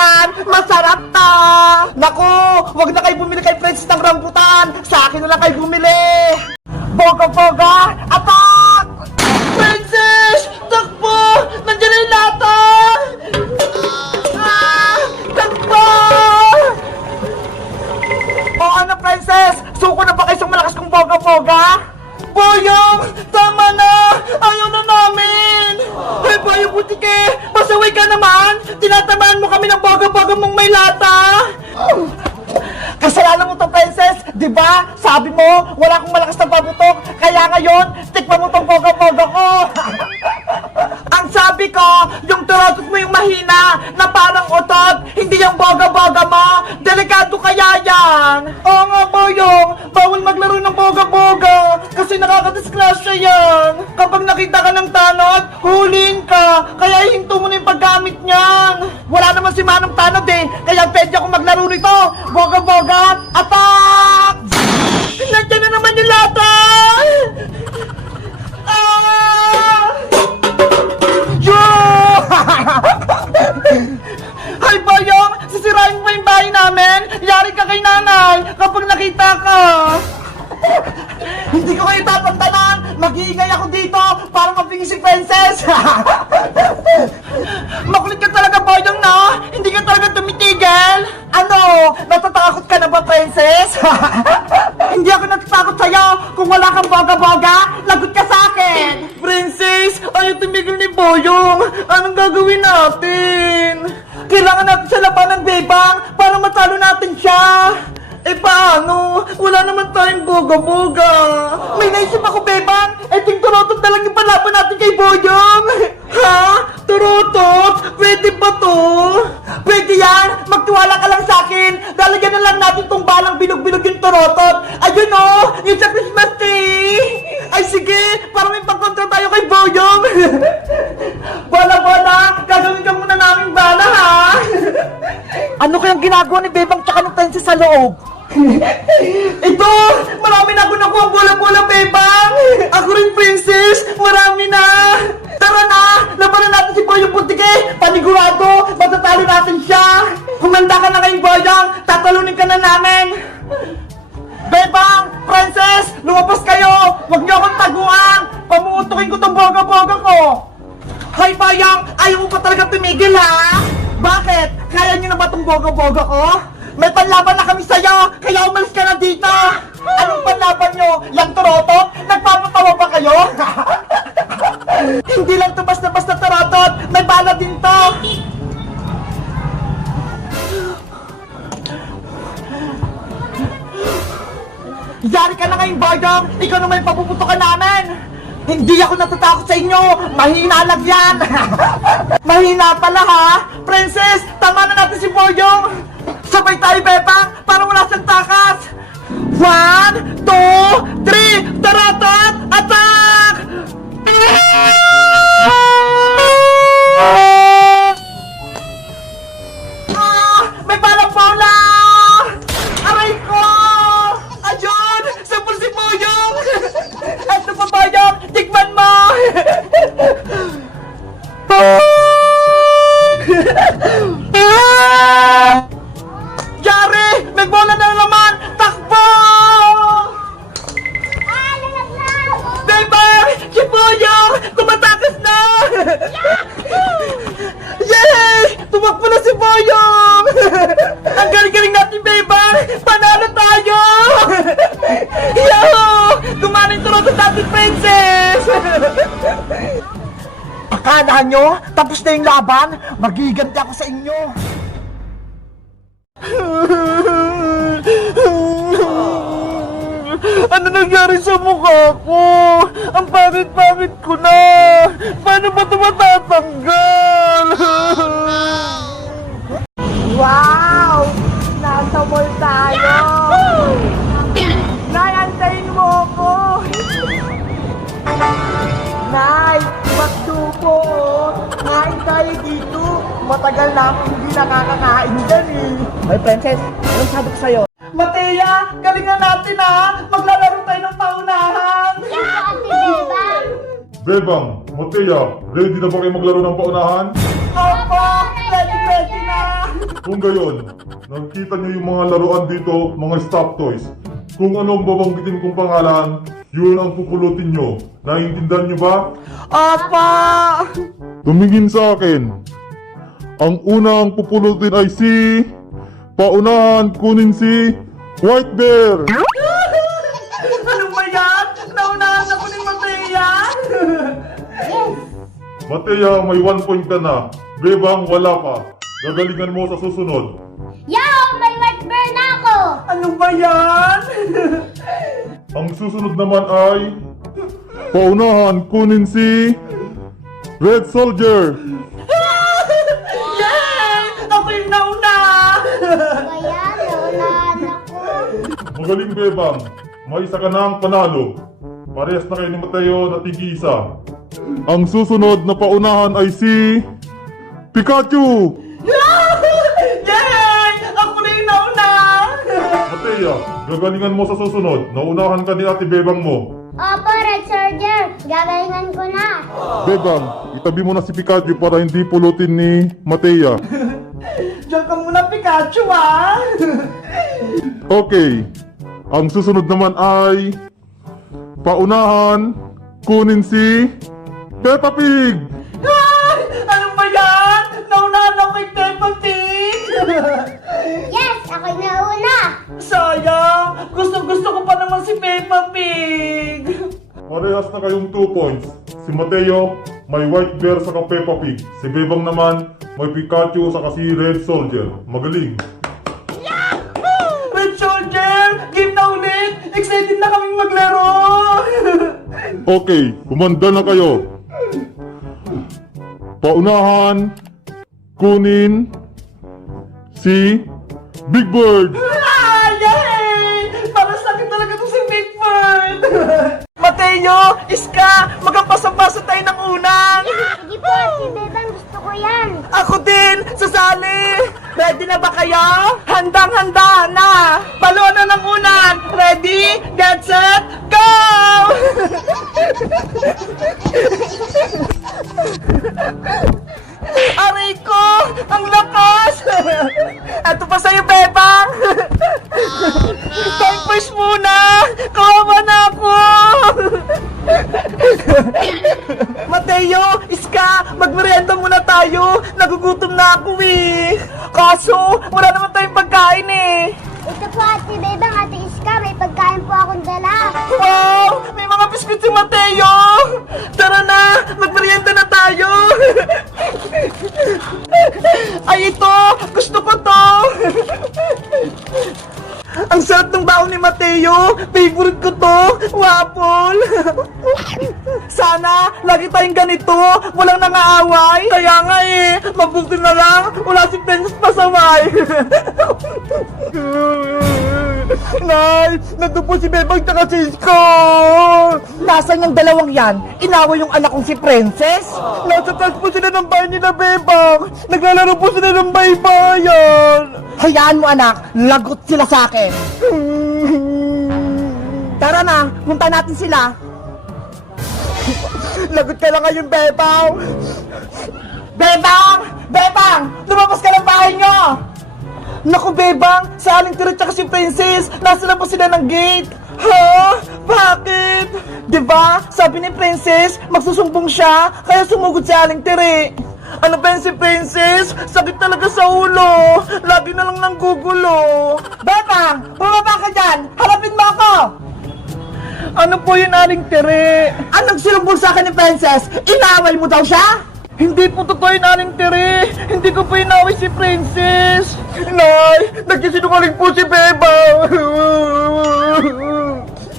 rambutan, masarap to! Naku, wag na kayo bumili kay Princess ng rambutan, sa akin na lang kayo bumili! Boga-boga, atak! Princess! Takbo! Nandiyan na yung lata! Takbo! O ano, Princess? Suko na ba kayo sa malakas kong boga-boga? Boyong! Tama na! Ayaw na namin! Ay, Boyong Butike! Pasaway ka naman! Tinatamaan mo kami ng boga-boga mong may lata! Kasalanan mo to, Princess! Diba? Sabi mo, wala akong malakas na pabutok, kaya ngayon, tikman mo tong boga-boga ko! Ang sabi ko, yung turotot mo yung mahina, na parang otot, hindi yung boga-boga mo! Delikado kaya yan! Oo nga, Boyong! Bawal maglaro ng boga-boga! Kasi nakakadisgrasya yan! Kapag nakita ka ng tanod, huliin ka! Kaya ihinto mo na yung paggamit niyan! Wala naman si Manong Tanod eh! Kaya pwede ako maglaro nito! Boga-boga! Atak! Nandiyan na naman yung lata! Ah! Yo! Hay, Boyong! Sisirain mo yung bahay namin! Yari ka kay nanay kapag nakita ka! Hindi ko kayo tatantanan! Mag-iingay ako dito para mapingi si Princess! Makulit ka talaga, Boyong, no? Hindi ka talaga tumitigil! Ano? Natatakot ka na ba, Princess? Hindi ako natatakot sa'yo! Kung wala kang boga-boga, lagot ka sa akin! Princess! Ayaw tumigil ni Boyong! Anong gagawin natin? Kailangan natin siya labanan, Bebang, para matalo natin siya! Eh paano? Wala naman tayong boga-boga. May naisip ako, Bebang. Eting turotot na lang yung palaban natin kay Boyong. Ha? Turotot? Pwede ba to? Pwede yan. Magtiwala ka lang sa akin. Lalagyan na lang natin tong balang bilog-bilog yung turotot. Ayun o, yung sa Christmas tree. Ay sige, para may pagkontrol tayo kay Boyong. Bala-bala, gagawin ka muna namin bala, ha? Ano kayang ginagawa ni Bebang tsaka ng Princess sa loob? Ito! Marami na ako nakuha bola-bola, Bebang! Ako rin, Princess! Marami na! Tara na! Labanan natin si Boyong Butike! Panigurado! Matatalo natin siya! Humanda ka na kayong Boyong! Tatalunin ka na namin! Bebang! Princess! Lumabas kayo! Huwag niyo akong taguan! Pamuutukin ko tong boga-boga ko! Hay, Boyong! Ayaw mo pa talaga tumigil, ha? Bakit? Kaya niyo na ba tong boga-boga ko? May panlaban na kami sa'yo, kaya umalis ka na dito! Anong panlaban nyo? Yang turotot? Nagpapatawa pa kayo? Hindi lang to basta-basta turotot, may bala din to! Yari ka na ngayon, Boyong! Ikaw naman yung papuputokan namin! Hindi ako natatakot sa inyo! Mahina lang yan! Mahina pala, ha? Princess, tama na natin si Boyong! Sabay tayo, Bebang, para wala siyang takas! 1, 2, 3, taratat, attack! May balang bola! Aray ko! Ayun! Sabol si Boyong! Eto pa, Boyong! Tikman mo! Yari! May bola na naman! Takbo! Bebang! Si Boyong! Tumatakas na! Yay! Tumakbo na si Boyong! Ang galing-galing natin, Bebang! Panalo tayo! Yahoo! Gumana yung turotot natin, Princess! Akala nyo? Tapos na yung laban? Magiganti ako sa inyo! Ano nangyari sa mukha ko? Ang pangit-pangit ko na! Paano ba ito matatanggal? Wow! Nasa mall tayo! Nay, antayin mo ako! Nay, magtubo! Kain tayo dito! Matagal na ako hindi nakakakain dyan eh! Ay, Princess, anong sabi ko sa'yo? Matea, galingan natin ha! Maglalaro tayo ng paunahan! Bebang, Matea, ready na ba kayo maglaro ng paunahan? Opo! Ready na! Kung gayon, nakikita niyo yung mga laruan dito, mga stop toys. Kung anong babanggitin kong pangalan, yun ang pupulutin nyo. Naiintindihan nyo ba? Apa! Tumingin sa akin. Ang unang pupulutin ay si... Paunahan, kunin si... White Bear! Ano ba yan? Naunahan ako ni Matea! Matea, may 1 point ka na. Bebang, wala pa. Gagalingan mo sa susunod. Yaw! May white bear na ako! Ano ba yan? Ang susunod naman ay... Paunahan, kunin si... Red Soldier! Yay! Ako yung nauna! Kaya naunahan ako. Magaling, Bebang. May isa ka nang panalo. Parehas na kayo ni Mateo na tig-isa. Ang susunod na paunahan ay si... Pikachu! Yay! Ako na yung nauna! Matea, gagalingan mo sa susunod. Naunahan ka ni Ate Bebang mo. Opo, Red Soldier. Gagalingan ko na. Bebang, itabi mo na si Pikachu para hindi pulutin ni Matea. Diyan ka muna, Pikachu, ah! Okay. Ang susunod naman ay... Paunahan, kunin si... Peppa Pig! Ay! Ano ba yan? Naunahan ako kay Peppa Pig! Yes! Ako'y nauna. Sayang! Gusto ko pa naman si Peppa Pig! Parehas na kayong 2 points. Si Mateo, may White Bear sa Peppa Pig. Si Bebang naman, may Pikachu sa si Red Soldier. Magaling. Red Soldier! Game na ulit! Excited na kaming maglaro! Okay, kumanda na kayo. Paunahan, kunin si Big Bird. Ah! Yay! Para sa akin talaga to si Big Bird! Mateo! Iska! Magkapasa-pasa tayo ng unang! Sige po, si Bebang gusto ko yan. Ako din! Sasali! Ready na ba kayo? Handang-handa na! Palo na ng unan! Ready? Get set? Go! Aray ko! Ang lakas! Eto pa sa'yo, Bebang! Time first muna! Kawawa na ako! Mateo! Iska! Magmerienda muna tayo! Nagugutom na ako eh! Kaso, wala naman tayong pagkain eh! Ito po, Ate Bebang, Ate Iska, may pagkain po akong dala. Wow! May mga biskuit si Mateo! Tara na! Magmerienda na tayo! Ay, ito! Gusto ko to! Ang sarap ng baon ni Mateo! Favorite ko to! Waffle! Sana, lagi tayong ganito! Walang nangaaway! Kaya nga eh! Mabuti na lang! Wala si Princess pasaway! Nay! Nandun po si Bebang tsaka si Isko! Nasaan yung dalawang yan? Inaway yung anak kong si Princess? Nasa taas po sila ng bahay nila, Bebang! Naglalaro po sila ng baybayan! Hayaan mo, anak! Lagot sila sa akin! Tara na! Punta natin sila! Lagot ka lang ngayon, Bebang! Bebang! Bebang! Lumabas ka ng bahay nyo! Naku, Bebang! Sa aling tira tsaka si Princess, nasa na po sila ng gate! Ha? Bakit? Diba? Sabi ni Princess, magsusumbong siya, kaya sumugod si aling tiri. Ano ba yun si Princess? Sakit talaga sa ulo. Lagi na lang nang gugulo. Bebang! Bumaba ka dyan! Harapin mo ako! Ano po yun, aling tiri? Anong sinumbong sa akin ni Princess? Inaway mo daw siya? Hindi po totoo yung aling tiri. Hindi ko po inaway si Princess. Nay, nagsisinungaling po si Bebang.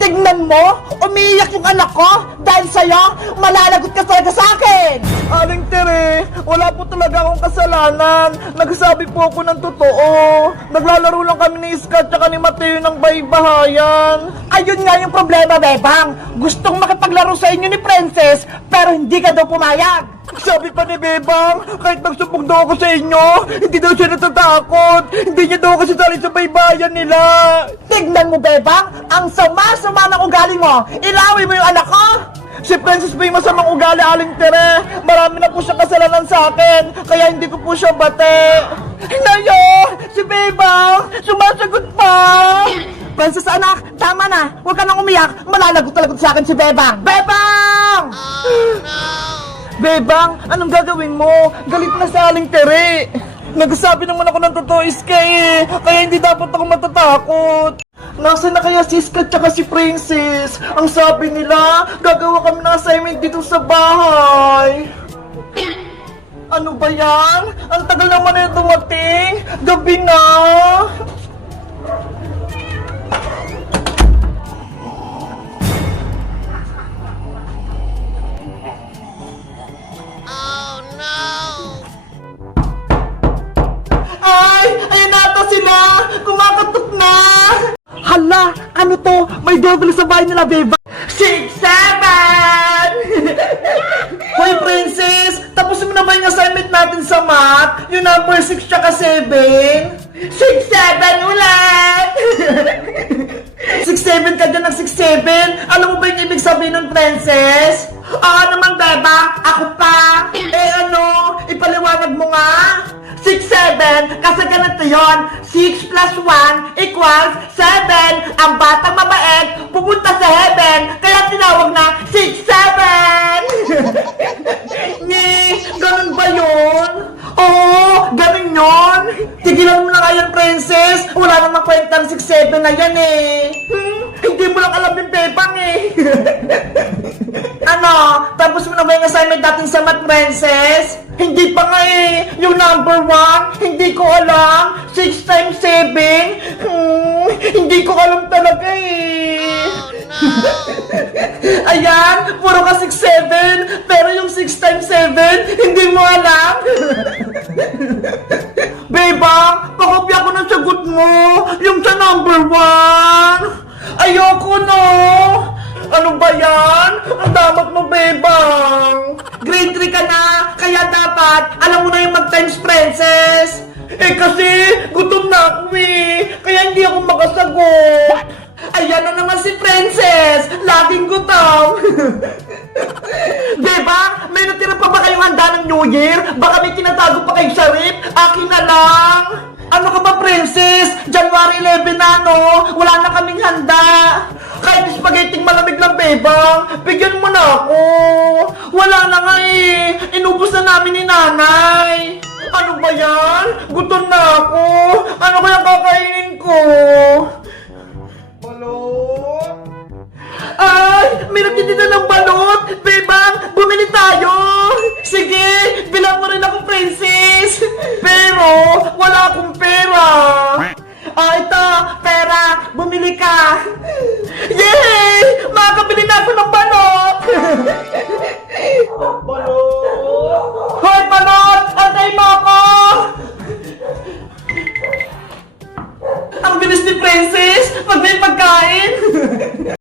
Tignan mo, umiiyak yung anak ko dahil sa'yo, malalagot ka talaga sa akin. Aling tiri, wala po talaga akong kasalanan. Nagsasabi po ako ng totoo. Naglalaro lang kami ni Iska at ni Mateo ng baybahayan. Ayun nga yung problema, Bebang. Gustong makipaglaro sa inyo ni Princess, pero hindi ka daw pumayag. Sabi pa ni Bebang, kahit magsumbong daw ako sa inyo, hindi daw siya natatakot. Hindi niya daw kasi sali sa baybayan nila. Tignan mo, Bebang, ang sama-sama ng ugali mo. Ilaway mo yung anak ko. Si Princess po yung masamang ugali, aling tere. Marami na po siya kasalanan sa akin, kaya hindi ko po siya bate. Nayo! Si Bebang! Sumasagot pa! Princess anak, tama na! Huwag ka nang umiyak! Malalagot talaga sa akin si Bebang! Bebang! Bebang, anong gagawin mo? Galit na sa aling tere! Nagsasabi naman ako ng totoo, Iska eh! Kaya hindi dapat ako matatakot! Nasaan na kaya si Iska tsaka si Princess? Ang sabi nila, gagawa kami ng assignment dito sa bahay! Ano ba yan? Ang tagal naman na dumating! Gabi na! Ay! Ayan na ata sila! Kumakatok na! Hala! Ano to? May double sa bahay nila, Beba! 6, 7! Hoy, Princess! Tapos mo na ba yung assignment natin sa math? Yung number 6 tsaka 7? 6, 7 ulit! 6-7 ka dyan ng 6-7? Alam mo ba yung ibig sabihin ng Princess? Oo naman, Beba! Ako pa! Eh ano? Ipaliwanag mo nga! 6-7, kasi ganito yun. 6 plus 1 equals 7. Ang batang mabait, pupunta sa heaven, kaya tinawag na 6-7. Ni, ganun ba yun? Oo, ganun yun. Tigilan mo na nga yan, Princess. Wala namang kwentang 6-7 na yan eh. Hindi mo lang alam yung Bebang eh. Ano, tapos mo na ba yung assignment natin sa math, Princess? Hindi pa nga eh. Yung number 1, hindi ko alam. 6 times 7? Hindi ko alam talaga eh. Ayan, puro ka 6-7. Pero yung 6 times 7, hindi mo alam. Bebang, pakopya ko ng sagot mo. Yung sa number 1. Ayoko no. Ano ba yan? Ang damat mo, Bebang. Grade 3 ka na, kaya dapat alam mo na yung mag-times, Princess. Eh kasi, gutom na ako eh. Kaya hindi ako makasagot. Ayan na naman si Princess. Laging gutom. Bebang, may natira pa ba kayong handa ng New Year? Baka may tinatago pa kayo sa rip? Akin na lang. Ano ka ba, Princess? January 11 na, no? Wala na kaming handa. Kahit spaghetti malamig lang, Bebang, bigyan mo na ako. Wala na nga eh. Inubos na namin ni nanay. Ano ba yan? Gutom na ako. Ano kaya kakainin ko? Balot? Ay! May nagtitinda ng balot! Bebang, bumili tayo! Sige, bilang mo rin ako, Princess! Pero, wala akong pera! Ito, pera! Bumili ka! Yay! Makakabili na ako ng balot! Balot! Hoy, balot! Antay mo ako! Ang bilis ni Princess! Pag may pagkain!